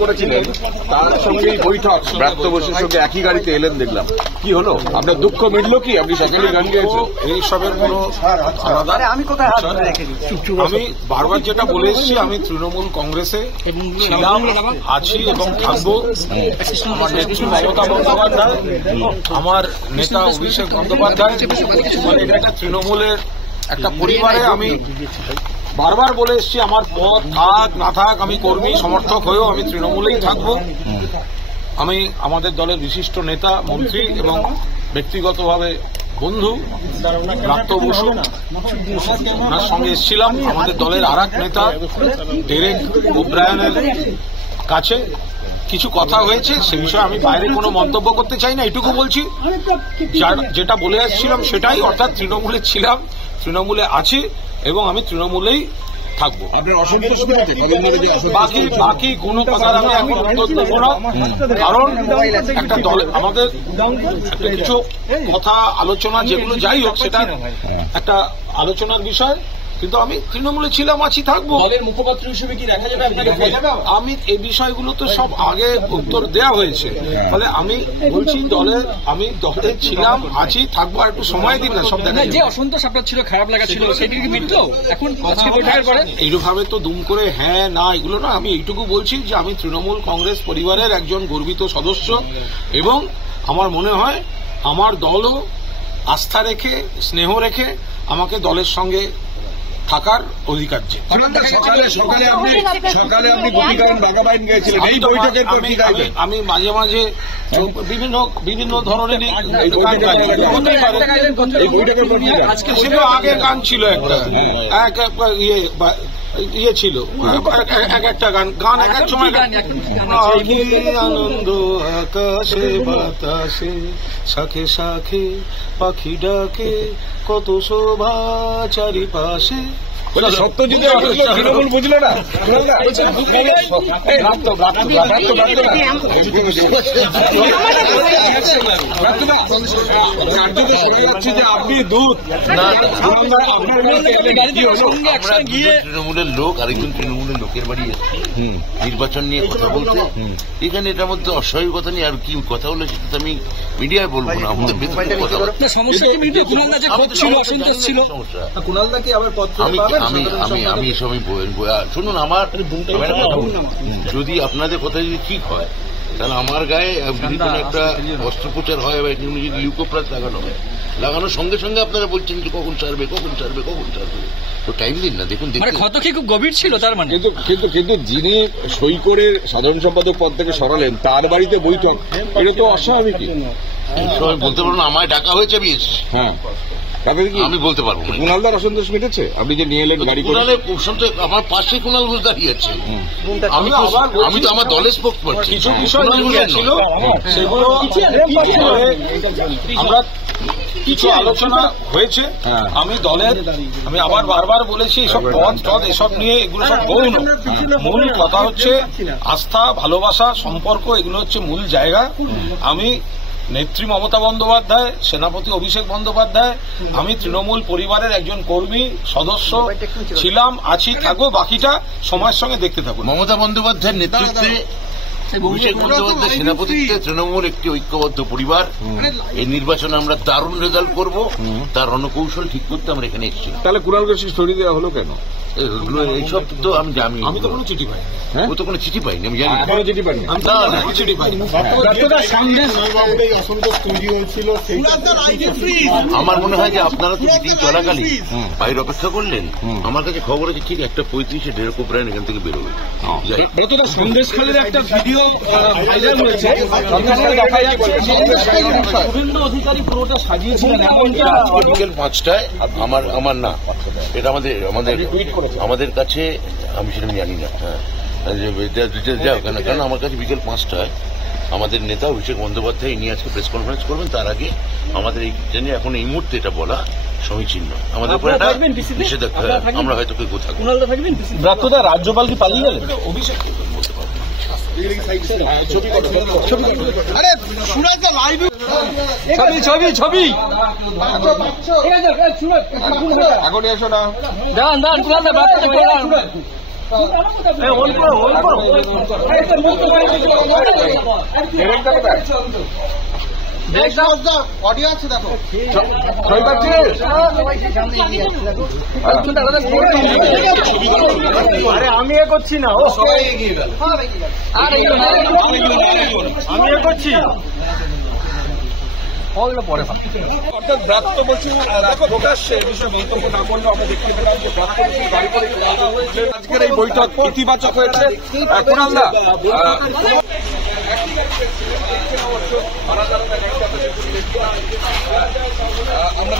করেছিলেন তার সঙ্গে বৈঠক ব্রাত্য বসুর সঙ্গে একই গাড়িতে এলেন দেখলাম, কি হলো? আপনার দুঃখ মিটল কি? আপনি সেখানে গাড়ি গেছেন? এইসবের কোনো আলাদা আমি বারবার যেটা বলে এসেছি, আমি তৃণমূল কংগ্রেসে ছিলাম, আছি এবং থাকবো। আমার নেত্রী মমতা বন্দ্যোপাধ্যায়, আমার নেতা অভিষেক বন্দ্যোপাধ্যায়, মানে এটা একটা তৃণমূলের একটা পরিবারে আমি বারবার বলে এসেছি, আমার পদ থাক না থাক, আমি কর্মী সমর্থক হয়েও আমি তৃণমূলেই থাকবো। আমি আমাদের দলের বিশিষ্ট নেতা, মন্ত্রী এবং ব্যক্তিগতভাবে বন্ধু ব্রাত্য বসু, ওনার সঙ্গে এসেছিলাম। আমাদের দলের আর এক নেতা ডেরেক ওব্রায়ানের কাছে কিছু কথা হয়েছে, সে বিষয়ে আমি বাইরে কোনো মন্তব্য করতে চাই না। এটুকু বলছি, যেটা বলে আসছিলাম সেটাই, অর্থাৎ তৃণমূলে ছিলাম, তৃণমূলে আছি এবং আমি তৃণমূলেই থাকবো। বাকি কোনো কথার আমি এখন উত্তর দেবো না, কারণ একটা দল আমাদের কিছু কথা আলোচনা, যেগুলো যাই হোক সেটা একটা আলোচনার বিষয়, কিন্তু আমি তৃণমূলে ছিলাম, আছি, থাকবো। দলের মুখপাত্র হিসেবে কি দেখা যাবে আপনাকে? আমি এই বিষয়গুলো তো সব আগে উত্তর দেওয়া হয়েছে, ফলে আমি বলছি আমি দলে ছিলাম, আছি, থাকবো। আর একটু সময় দিন না, সব দেখা যে অসন্তোষ আপনার ছিল, খারাপ লাগা ছিল, সেটি কি মিটলো এখন আজকে বৈঠকের পরে? এইভাবে তো দুম করে হ্যাঁ না এগুলো না, আমি এইটুকু বলছি যে আমি তৃণমূল কংগ্রেস পরিবারের একজন গর্বিত সদস্য এবং আমার মনে হয় আমার দলও আস্থা রেখে, স্নেহ রেখে আমাকে দলের সঙ্গে থাকার অধিকার। আমি মাঝে মাঝে বিভিন্ন ধরনের আগে গান ছিল, একটা ইয়ে ছিল, এক একটা গান এক এক সময় আনন্দ আকাশে বাতাসে, শাখে শাখে পাখি ডাকে, কত শোভা চারিপাশে। সত্যজিৎ তৃণমূল বুঝলো না, যে আপনি দূত তৃণমূলের লোক, আরেকজন তৃণমূলের লোকের বাড়ি নির্বাচন নিয়ে কথা বলতে, এখানে এটার মধ্যে অস্বাভাবিক কথা নেই। আর কি কথা হলো সেটা আমি মিডিয়ায় বলবো না, আমাদের আমি এসব শুনুন, আমার যদি আপনাদের কথা যদি ঠিক হয়, তাহলে আমার গায়ে যদি কোনো একটা অস্ত্রোপচার হয় বা যদি লিউকোপ্লাস লাগানো হয়, লাগানোর সঙ্গে সঙ্গে আপনারা বলছেন যে কখন ছাড়বে, তো টাইম দিন না। দেখুন, ক্ষত কি খুব গভীর ছিল তার মানে? কিন্তু যিনি সই করে সাধারণ সম্পাদক পদ থেকে সরালেন, তার বাড়িতে বৈঠক, এটা তো অস্বাভাবিক। আমি বলতে পারবো না, আমায় ডাকা হয়েছে, আমি এসেছি। হ্যাঁ, আমি বলতে পারবো না। কুণালদার অসন্তোষ মিটেছে? আপনি যে নিয়ে এলেন গাড়ি করে, আমার পাশে কুণাল ঘোষ দাঁড়িয়ে আছে। আমি তো আমার দলের স্পোকসপারসন। কিছু বিষয় ছিল, সেগুলো আমরা কিছু আলোচনা হয়েছে। আমি দলের, আমি আবার বারবার বলেছি, এসব পদ এসব নিয়ে এগুলো সব গৌণ। মূল কথা হচ্ছে আস্থা, ভালোবাসা, সম্পর্ক, এগুলো হচ্ছে মূল জায়গা। আমি নেত্রী মমতা বন্দ্যোপাধ্যায়, সেনাপতি অভিষেক বন্দ্যোপাধ্যায়, আমি তৃণমূল পরিবারের একজন কর্মী সদস্য ছিলাম, আছি, থাকবো। বাকিটা সময়ের সঙ্গে দেখতে থাকুন। মমতা বন্দ্যোপাধ্যায়ের নেতৃত্বে, অভিষেক বন্দ্যোপাধ্যায় সেনাপতিত্বে তৃণমূল একটি ঐক্যবদ্ধ পরিবার। এই নির্বাচনে আমরা দারুণ রেজাল্ট করব, তার রণকৌশল ঠিক করতে আমরা এখানে এসেছি। তাহলে কুণাল ঘোষকে সরিয়ে দেওয়া হলো কেন? এইসব তো আমি তো কোনো চিঠি পাইনি। ও তো কোনো চিঠি পাইনি, আমি জানি। চিঠি পাইনি? চিঠি পাইনি। আমার মনে হয় যে আপনারা তো মিটিং চলাকালীন বাইরে অপেক্ষা করলেন। আমার কাছে খবর আছে ঠিক 1:35 ডেরেক ওব্রায়ান এখান থেকে বেরোবে। সন্দেশখালীর একটা ভিডিও ভাইরাল হয়েছে, শুভেন্দু অধিকারী পুরোটা সাজিয়েছিলেন বিকেল 5টায়। আমার না, এটা আমাদের কাছে, আমি সেটা জানি না। কারণ আমার কাছে বিকেল 5টায় আমাদের নেতা অভিষেক বন্দ্যোপাধ্যায় ইনি আজকে প্রেস কনফারেন্স করবেন, তার আগে আমাদের এই জেনে এখন এই মুহূর্তে এটা বলা সমীচীন নয়। আমাদের উপর একটা নিষেধাজ্ঞা, আমরা হয়তো কেউ থাকবো। ব্রাত্যদা, রাজ্যপাল কি পালিয়ে গেলেন? অভিষেক বলতে পারবো। ছবি এখন এসো না। দাঁড়ান, অডিও আছে দেখো ছয় পাচ্ছিস আরে আমি এ করছি না ও আমি এ করছি অর্থাৎ ব্রাত্য বসু দেখো প্রকাশ্যে বিষয়ে মন্তব্য না করলেও আমরা দেখতে পেলাম যে ব্রাত্য বসু গাড়ি করে আজকের এই বৈঠক ইতিবাচক হয়েছে। কুণালদা আমরা